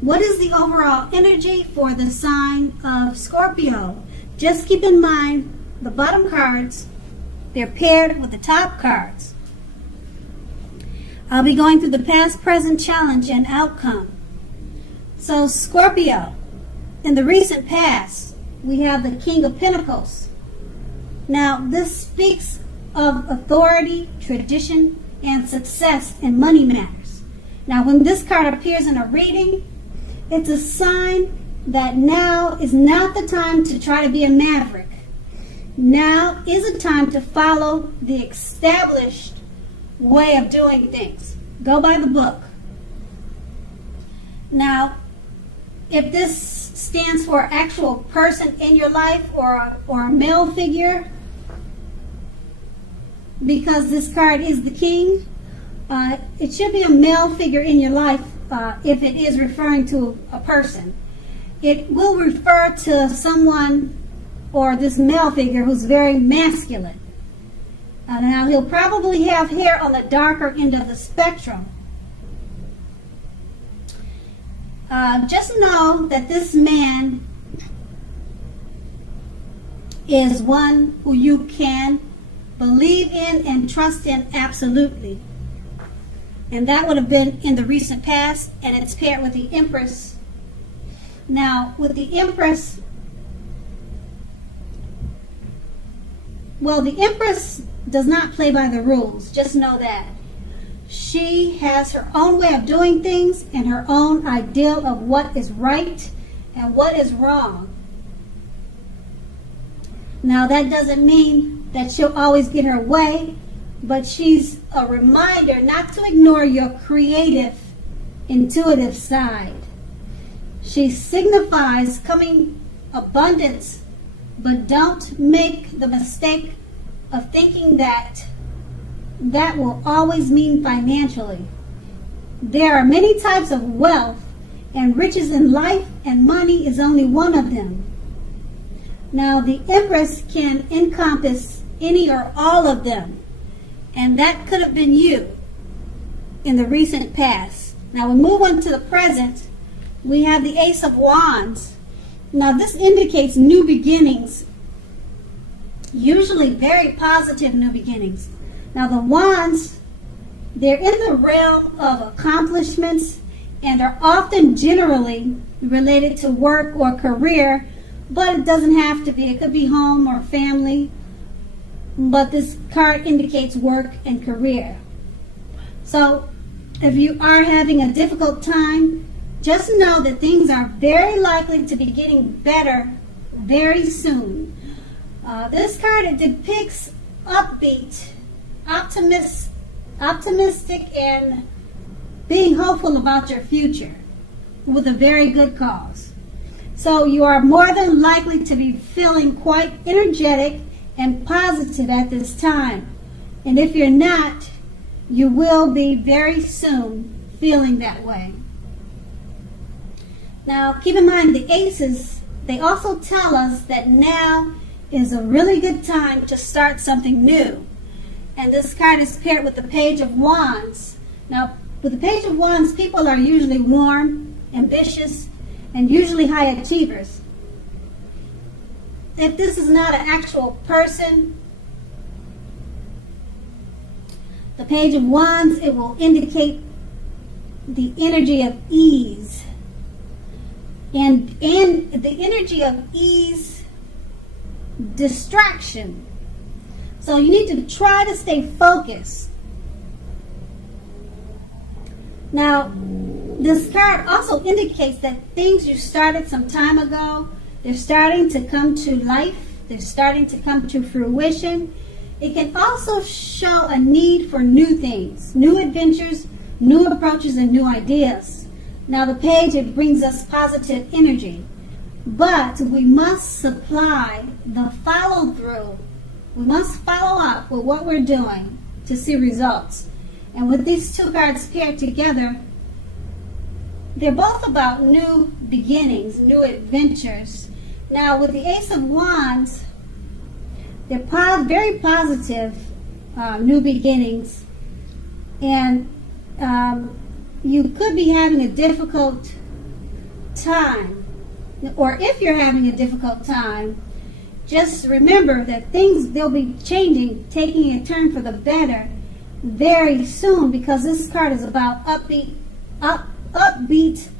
what is the overall energy for the sign of Scorpio? Just keep in mind the bottom cards, they're paired with the top cards. I'll be going through the past, present, challenge, and outcome. So Scorpio, in the recent past, we have the King of Pentacles. Now, this speaks of authority, tradition, and success in money matters. Now, when this card appears in a reading, it's a sign that now is not the time to try to be a maverick. Now is a time to follow the established way of doing things. Go by the book. Now, if this stands for an actual person in your life or a male figure, because this card is the king, it should be a male figure in your life if it is referring to a person. It will refer to someone or this male figure who's very masculine. Now, he'll probably have hair on the darker end of the spectrum. Just know that this man is one who you can believe in and trust in absolutely. And that would have been in the recent past, and it's paired with the Empress. Now, with the Empress, well, the Empress does not play by the rules. Just know that. She has her own way of doing things and her own ideal of what is right and what is wrong. Now, that doesn't mean that she'll always get her way, but she's a reminder not to ignore your creative, intuitive side. She signifies coming abundance, but don't make the mistake of thinking that that will always mean financially. There are many types of wealth, and riches in life and money is only one of them. Now, the Empress can encompass any or all of them, and that could have been you in the recent past. Now, we move on to the present. We have the Ace of Wands. Now, this indicates new beginnings, usually very positive new beginnings. Now, the Wands, they're in the realm of accomplishments and are often generally related to work or career, but it doesn't have to be. It could be home or family, but this card indicates work and career. So, if you are having a difficult time, just know that things are very likely to be getting better very soon. This card, it depicts upbeat, optimistic, and being hopeful about your future with a very good cause. So you are more than likely to be feeling quite energetic and positive at this time. And if you're not, you will be very soon feeling that way. Now, keep in mind the aces, they also tell us that now is a really good time to start something new. And this card is paired with the Page of Wands. Now, with the Page of Wands, people are usually warm, ambitious, and usually high achievers. If this is not an actual person, the Page of Wands, it will indicate the energy of ease. And the energy of ease, distraction. So you need to try to stay focused. Now, this card also indicates that things you started some time ago, they're starting to come to life. They're starting to come to fruition. It can also show a need for new things, new adventures, new approaches, and new ideas. Now, the page, it brings us positive energy. But we must supply the follow-through. We must follow up with what we're doing to see results. And with these two cards paired together, they're both about new beginnings, new adventures. Now, with the Ace of Wands, they're very positive new beginnings. And you could be having a difficult time, or if you're having a difficult time, just remember that they'll be changing, taking a turn for the better very soon, because this card is about upbeat,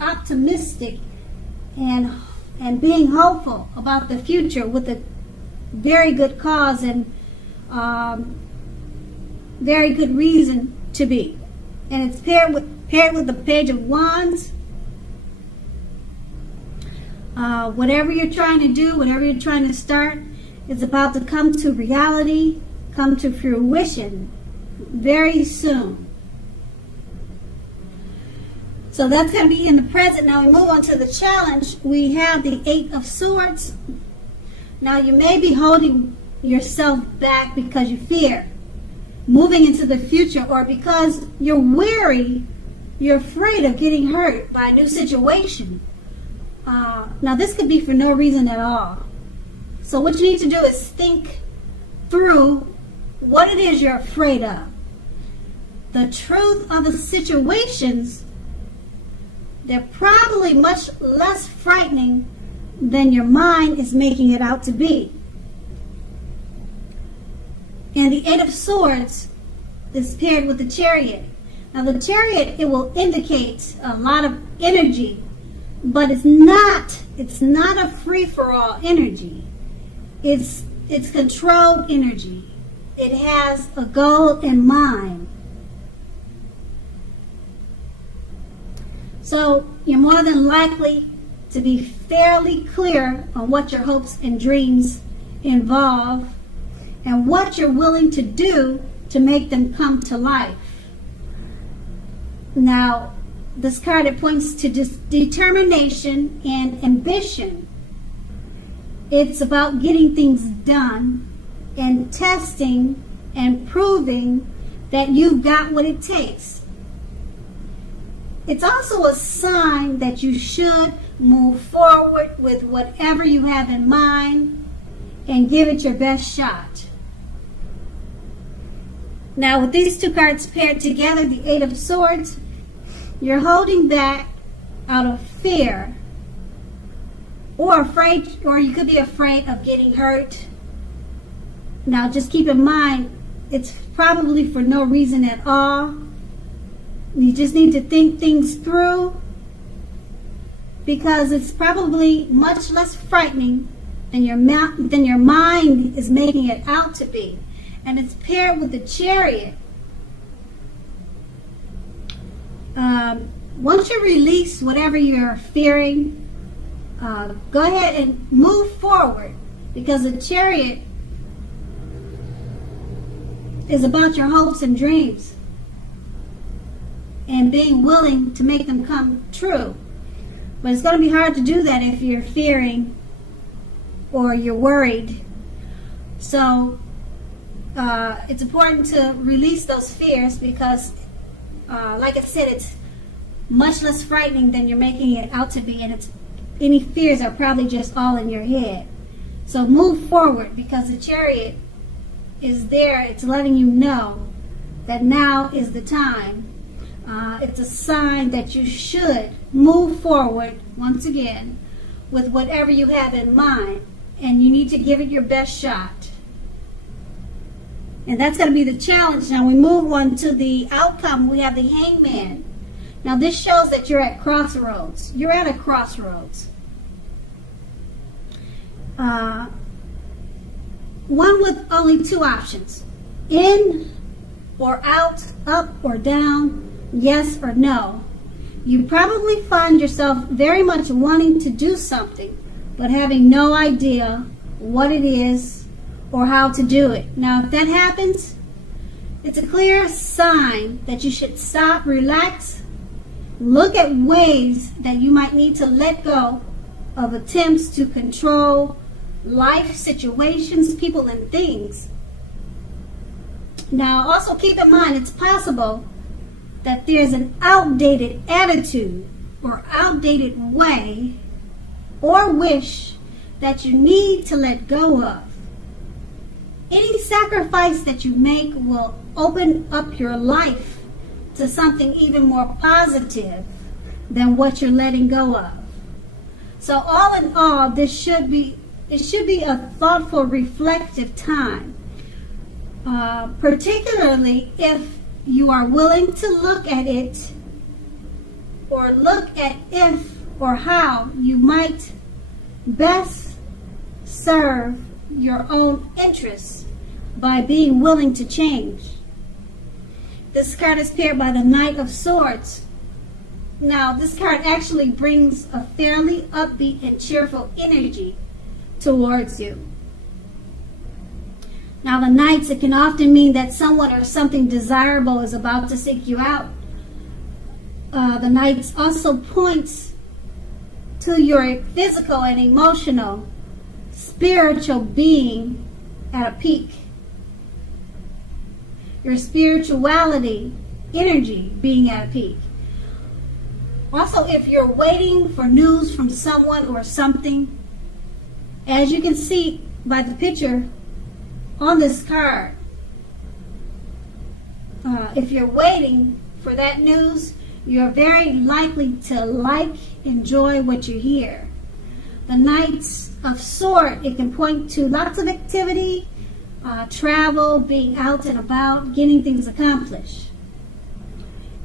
optimistic, and being hopeful about the future with a very good cause and very good reason to be. And it's paired with the Page of Wands. Whatever you're trying to do, whatever you're trying to start, is about to come to reality, come to fruition very soon. So that's going to be in the present. Now we move on to the challenge. We have the Eight of Swords. Now you may be holding yourself back because you fear moving into the future, or because you're weary, you're afraid of getting hurt by a new situation. Now this could be for no reason at all. So what you need to do is think through what it is you're afraid of. The truth of the situations, they're probably much less frightening than your mind is making it out to be. And the Eight of Swords is paired with the Chariot. Now the Chariot, it will indicate a lot of energy, but it's not a free-for-all energy. It's controlled energy. It has a goal in mind. So you're more than likely to be fairly clear on what your hopes and dreams involve and what you're willing to do to make them come to life. Now, this card, it points to determination and ambition. It's about getting things done and testing and proving that you've got what it takes. It's also a sign that you should move forward with whatever you have in mind and give it your best shot. Now, with these two cards paired together, the Eight of Swords, you're holding back out of fear, or you could be afraid of getting hurt. Now, just keep in mind, it's probably for no reason at all. You just need to think things through, because it's probably much less frightening than your mind is making it out to be. And it's paired with the Chariot. Once you release whatever you're fearing, go ahead and move forward, because the Chariot is about your hopes and dreams and being willing to make them come true. But it's going to be hard to do that if you're fearing or you're worried. So it's important to release those fears, because like I said, it's much less frightening than you're making it out to be, and any fears are probably just all in your head. So move forward, because the Chariot is there. It's letting you know that now is the time. It's a sign that you should move forward once again with whatever you have in mind, and you need to give it your best shot. And that's going to be the challenge. Now we move on to the outcome. We have the Hangman. Now this shows that you're at crossroads. You're at a crossroads. One with only two options: in or out, up or down, yes or no. You probably find yourself very much wanting to do something, but having no idea what it is or how to do it. Now, if that happens, it's a clear sign that you should stop, relax, look at ways that you might need to let go of attempts to control life situations, people, and things. Now, also keep in mind, it's possible that there's an outdated attitude or outdated way or wish that you need to let go of. Any sacrifice that you make will open up your life to something even more positive than what you're letting go of. So all in all, it should be a thoughtful, reflective time, particularly if you are willing to look at it, or look at if or how you might best serve your own interests by being willing to change. This card is paired by the Knight of Swords. Now, this card actually brings a fairly upbeat and cheerful energy towards you. Now, the Knights, it can often mean that someone or something desirable is about to seek you out. The Knights also points to your physical and emotional, spiritual being at a peak. Your spirituality, energy being at a peak. Also, if you're waiting for news from someone or something, as you can see by the picture on this card, if you're waiting for that news, you're very likely to enjoy what you hear. The Knights of Swords, it can point to lots of activity, travel, being out and about, getting things accomplished.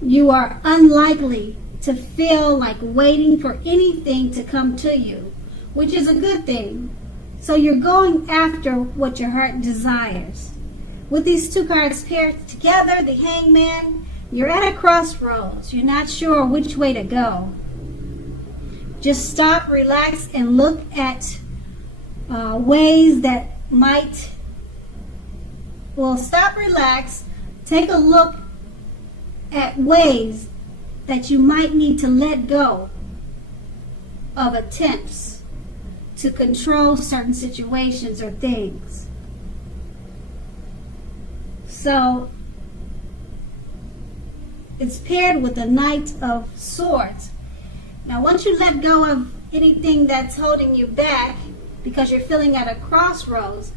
You are unlikely to feel like waiting for anything to come to you, which is a good thing. So you're going after what your heart desires. With these two cards paired together, the Hangman, you're at a crossroads. You're not sure which way to go. Just stop, relax, and look at ways that might... Well, stop, relax, take a look at ways that you might need to let go of attempts to control certain situations or things. So, it's paired with the Knight of Swords. Now, once you let go of anything that's holding you back because you're feeling at a crossroads,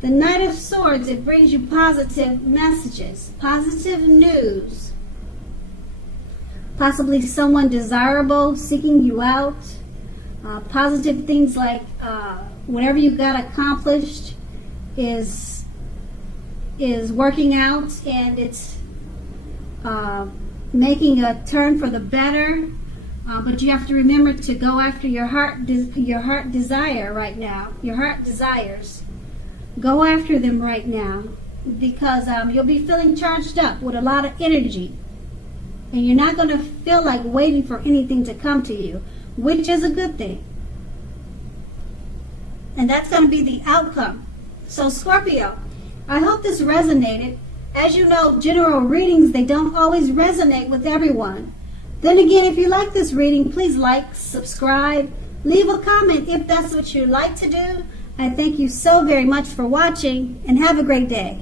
the Knight of Swords, it brings you positive messages, positive news. Possibly someone desirable seeking you out. Positive things like whatever you got accomplished is working out, and it's making a turn for the better. But you have to remember to go after your heart desire right now. Your heart desires. Go after them right now, because you'll be feeling charged up with a lot of energy. And you're not going to feel like waiting for anything to come to you, which is a good thing. And that's going to be the outcome. So, Scorpio, I hope this resonated. As you know, general readings, they don't always resonate with everyone. Then again, if you like this reading, please like, subscribe, leave a comment if that's what you like to do. I thank you so very much for watching, and have a great day.